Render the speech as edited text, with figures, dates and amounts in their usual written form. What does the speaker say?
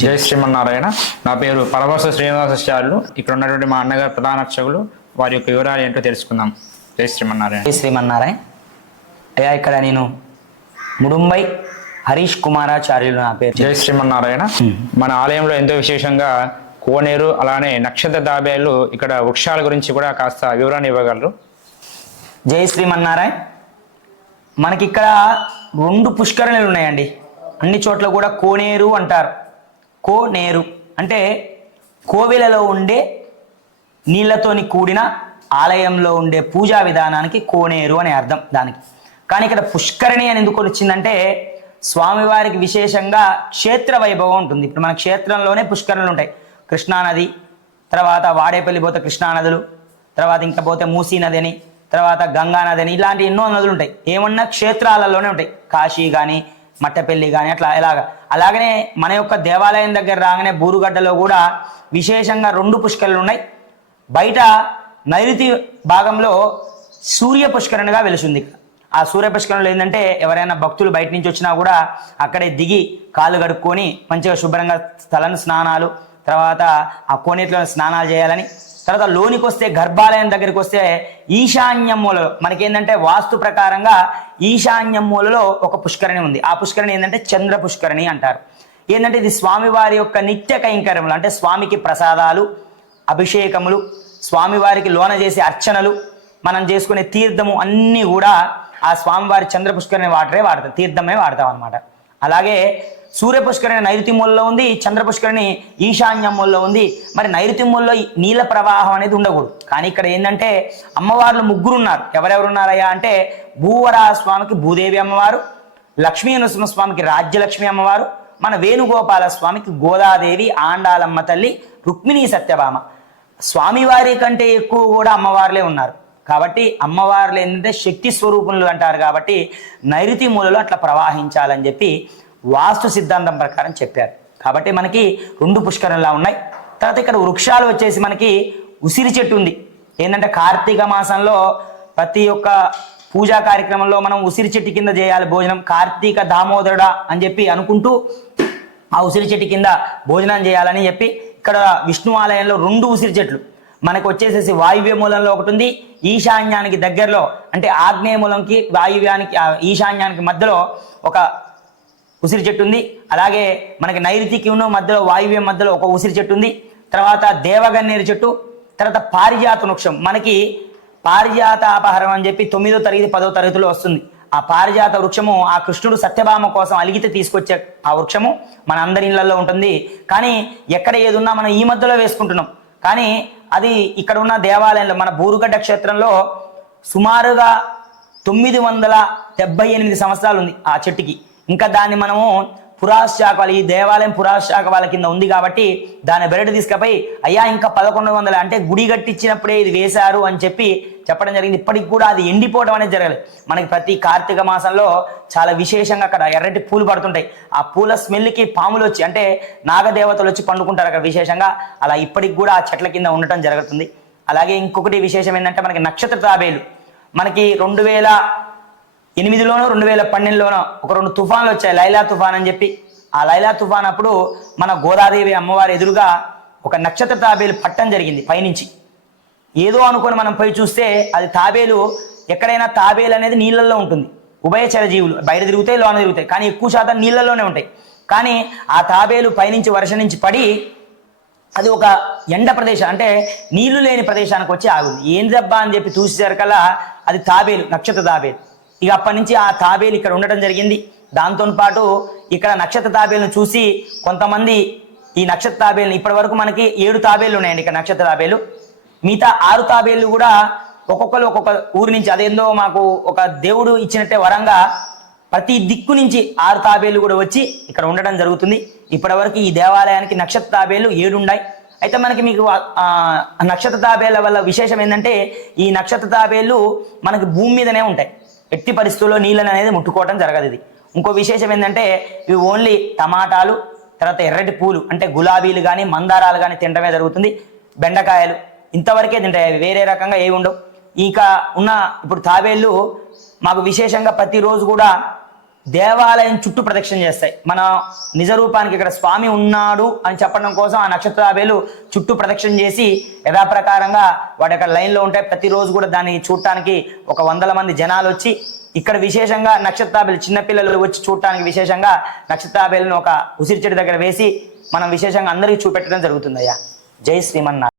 జై శ్రీమన్నారాయణ. నా పేరు పరమహంస శ్రీనివాసాచార్యులు. ఇక్కడ ఉన్నటువంటి మా అన్నగారు ప్రధాన అర్చకులు, వారి యొక్క వివరాలు ఏంటో తెలుసుకుందాం. జై శ్రీమన్నారాయణ. జై శ్రీమన్నారాయణ. అయ్యా, ఇక్కడ నేను ముడుంబై హరీష్ కుమారాచార్యులు నా పేరు. జై శ్రీమన్నారాయణ. మన ఆలయంలో ఎంతో విశేషంగా కోనేరు, అలానే నక్షత్ర తాబేలు, ఇక్కడ వృక్షాల గురించి కూడా కాస్త వివరాన్ని ఇవ్వగలరు? జై శ్రీమన్నారాయణ. మనకి ఇక్కడ 2 పుష్కరణలు ఉన్నాయండి. అన్ని చోట్ల కూడా కోనేరు అంటారు. కోనేరు అంటే కోవెలలో ఉండే నీళ్లతోని కూడిన ఆలయంలో ఉండే పూజా విధానానికి కోనేరు అనే అర్థం దానికి. కానీ ఇక్కడ పుష్కరిణి అని ఎందుకు వచ్చిందంటే స్వామివారికి విశేషంగా క్షేత్ర వైభవం ఉంటుంది. ఇప్పుడు మన క్షేత్రంలోనే పుష్కరణలు ఉంటాయి. కృష్ణానది, తర్వాత వాడేపల్లి పోతే కృష్ణానదులు, తర్వాత ఇంకా పోతే మూసీ నది అని, తర్వాత గంగా నది అని, ఇలాంటి ఎన్నో నదులు ఉంటాయి. ఏమన్నా క్షేత్రాలలోనే ఉంటాయి. కాశీ కానీ మట్టపల్లి కానీ అట్లా అలాగనే మన యొక్క దేవాలయం దగ్గర రాగానే బూరుగడ్డలో కూడా విశేషంగా 2 పుష్కరణలు ఉన్నాయి. బయట నైరుతి భాగంలో సూర్య పుష్కరణగా వెలుసుంది. ఆ సూర్య పుష్కరణలో ఏంటంటే ఎవరైనా భక్తులు బయట నుంచి వచ్చినా కూడా అక్కడే దిగి కాళ్ళు కడుక్కొని మంచిగా శుభ్రంగా స్థలం స్నానాలు, తర్వాత ఆ కోనేటిలో స్నానాలు చేయాలని, తర్వాత లోనికి వస్తే గర్భాలయం దగ్గరికి వస్తే ఈశాన్యం మూలలో మనకేంటంటే వాస్తు ప్రకారంగా ఈశాన్యం మూలలో ఒక పుష్కరిణి ఉంది. ఆ పుష్కరిణి ఏంటంటే చంద్ర పుష్కరిణి అంటారు. ఏంటంటే ఇది స్వామివారి యొక్క నిత్య కైంకర్యములు, అంటే స్వామికి ప్రసాదాలు, అభిషేకములు, స్వామివారికి లోన చేసే అర్చనలు, మనం చేసుకునే తీర్థము అన్నీ కూడా ఆ స్వామివారి చంద్ర పుష్కరిణి వాటరే వాడతాం, తీర్థమే వాడతాం అనమాట. అలాగే సూర్య పుష్కరిణి నైరుతి మూలలో ఉంది, చంద్ర పుష్కరిణి ఈశాన్యం మూలలో ఉంది. మరి నైరుతి మూలలో నీళ్ళ ప్రవాహం అనేది ఉండకూడదు. కానీ ఇక్కడ ఏంటంటే అమ్మవార్లు 3 ఉన్నారు. ఎవరెవరున్నారయ్యా అంటే భూవరాహ స్వామికి భూదేవి అమ్మవారు, లక్ష్మీ నరసింహస్వామికి రాజ్యలక్ష్మి అమ్మవారు, మన వేణుగోపాల స్వామికి గోదాదేవి, ఆండాలమ్మ తల్లి, రుక్మిణీ సత్యభామ. స్వామివారి కంటే ఎక్కువ కూడా అమ్మవార్లే ఉన్నారు. కాబట్టి అమ్మవార్లు ఏంటంటే శక్తి స్వరూపులు అంటారు. కాబట్టి నైరుతి మూలలో అట్లా ప్రవాహించాలని చెప్పి వాస్తు సిద్ధాంతం ప్రకారం చెప్పారు. కాబట్టి మనకి 2 పుష్కరంలా ఉన్నాయి. తర్వాత ఇక్కడ వృక్షాలు వచ్చేసి మనకి ఉసిరి చెట్టు ఉంది. ఏంటంటే కార్తీక మాసంలో ప్రతి ఒక్క పూజా కార్యక్రమంలో మనం ఉసిరి చెట్టు కింద చేయాలి భోజనం. కార్తీక దామోదరుడా అని చెప్పి అనుకుంటూ ఆ ఉసిరి చెట్టు కింద భోజనం చేయాలని చెప్పి ఇక్కడ విష్ణు ఆలయంలో 2 ఉసిరి చెట్లు మనకు వచ్చేసేసి వాయువ్య మూలంలో ఒకటి ఉంది, ఈశాన్యానికి దగ్గరలో అంటే ఆగ్నేయ మూలంకి వాయువ్యానికి ఈశాన్యానికి మధ్యలో ఒక ఉసిరి చెట్టు ఉంది. అలాగే మనకి నైరుతికి ఉన్న మధ్యలో వాయువ్యం మధ్యలో ఒక ఉసిరి చెట్టు ఉంది. తర్వాత దేవగన్నేరు చెట్టు, తర్వాత పారిజాత వృక్షం. మనకి పారిజాత అపహరం అని చెప్పి 9వ తరగతి 10వ తరగతిలో వస్తుంది. ఆ పారిజాత వృక్షము ఆ కృష్ణుడు సత్యభామ కోసం అలిగితే తీసుకొచ్చే ఆ వృక్షము మన అందరి ఇళ్లలో ఉంటుంది. కానీ ఎక్కడ ఏదున్నా మనం ఈ మధ్యలో వేసుకుంటున్నాం. కానీ అది ఇక్కడ ఉన్న దేవాలయంలో మన బూరుగడ్డ క్షేత్రంలో సుమారుగా 978 సంవత్సరాలు ఉంది ఆ చెట్టుకి. ఇంకా దాన్ని మనము పురాశాఖ వాళ్ళ ఈ దేవాలయం పురాశాఖ వాళ్ళ కింద ఉంది కాబట్టి దాన్ని బెరడు తీసుకుపోయి అయ్యా ఇంకా 1100 అంటే గుడి కట్టించినప్పుడే ఇది వేశారు అని చెప్పి చెప్పడం జరిగింది. ఇప్పటికి కూడా అది ఎండిపోవడం అనేది జరగలేదు. మనకి ప్రతి కార్తీక మాసంలో చాలా విశేషంగా అక్కడ ఎర్రటి పూలు పడుతుంటాయి. ఆ పూల స్మెల్కి పాములు వచ్చి అంటే నాగదేవతలు వచ్చి పండుకుంటారు అక్కడ విశేషంగా. అలా ఇప్పటికి కూడా ఆ చెట్ల కింద ఉండటం జరుగుతుంది. అలాగే ఇంకొకటి విశేషం ఏంటంటే మనకి నక్షత్ర తాబేలు మనకి 2008లోనో 2012లోనో ఒక 2 తుఫాన్లు వచ్చాయి. లైలా తుఫాన్ అని చెప్పి ఆ లైలా తుఫాన్ అప్పుడు మన గోదాదేవి అమ్మవారి ఎదురుగా ఒక నక్షత్ర తాబేలు పట్టం జరిగింది పైనుంచి. ఏదో అనుకొని మనం పోయి చూస్తే అది తాబేలు. ఎక్కడైనా తాబేలు అనేది నీళ్ళల్లో ఉంటుంది. ఉభయచర జీవులు బయట తిరుగుతాయి, లోన తిరుగుతాయి, కానీ ఎక్కువ శాతం నీళ్ళల్లోనే ఉంటాయి. కానీ ఆ తాబేలు పైనుంచి వర్షం నుంచి పడి అది ఒక ఎండ ప్రదేశం అంటే నీళ్లు లేని ప్రదేశానికి వచ్చి ఆగుంది. ఏందబ్బా అని చెప్పి చూసేసరికల్లా అది తాబేలు, నక్షత్ర తాబేలు. ఇక అప్పటి నుంచి ఆ తాబేలు ఇక్కడ ఉండటం జరిగింది. దాంతో పాటు ఇక్కడ నక్షత్ర తాబేలును చూసి కొంతమంది ఈ నక్షత్ర తాబేలుని ఇప్పటి వరకు మనకి 7 తాబేలు ఉన్నాయండి ఇక్కడ నక్షత్ర తాబేలు. మిగతా 6 తాబేళ్లు కూడా ఒక్కొక్కరు ఒక్కొక్క ఊరి నుంచి అదేందో మాకు ఒక దేవుడు ఇచ్చినట్టే వరంగా ప్రతి దిక్కు నుంచి 6 తాబేళ్లు కూడా వచ్చి ఇక్కడ ఉండడం జరుగుతుంది. ఇప్పటి వరకు ఈ దేవాలయానికి నక్షత్ర తాబేళ్లు 7 ఉన్నాయి. అయితే మనకి మీకు నక్షత్ర తాబేళ్ల వల్ల విశేషం ఏంటంటే ఈ నక్షత్ర తాబేళ్లు మనకి భూమి మీదనే ఉంటాయి. ఎట్టి పరిస్థితుల్లో నీళ్ళని అనేది ముట్టుకోవడం జరగదు. ఇది ఇంకో విశేషం ఏంటంటే ఇవి ఓన్లీ టమాటాలు, తర్వాత ఎర్రటి పూలు అంటే గులాబీలు కానీ మందారాలు కానీ తినడమే జరుగుతుంది. బెండకాయలు ఇంతవరకే తింటాయి. అవి వేరే రకంగా ఏవి ఉండవు. ఇక ఉన్న ఇప్పుడు తాబేళ్ళు మాకు విశేషంగా ప్రతిరోజు కూడా దేవాలయం చుట్టూ ప్రదక్షిణ చేస్తాయి. మన నిజ రూపానికి ఇక్కడ స్వామి ఉన్నాడు అని చెప్పడం కోసం ఆ నక్షత్ర తాబేలు చుట్టూ ప్రదక్షిణ చేసి యథాప్రకారంగా వాటి యొక్క లైన్లో ఉంటాయి. ప్రతిరోజు కూడా దాన్ని చూడటానికి 100 మంది జనాలు వచ్చి ఇక్కడ విశేషంగా నక్షత్ర తాబేలు చిన్నపిల్లలు వచ్చి చూడటానికి విశేషంగా నక్షత్ర తాబేలును ఒక ఉసిరి చెట్టు దగ్గర వేసి మనం విశేషంగా అందరికీ చూపెట్టడం జరుగుతుందయ్యా. జై శ్రీమన్నారాయణ.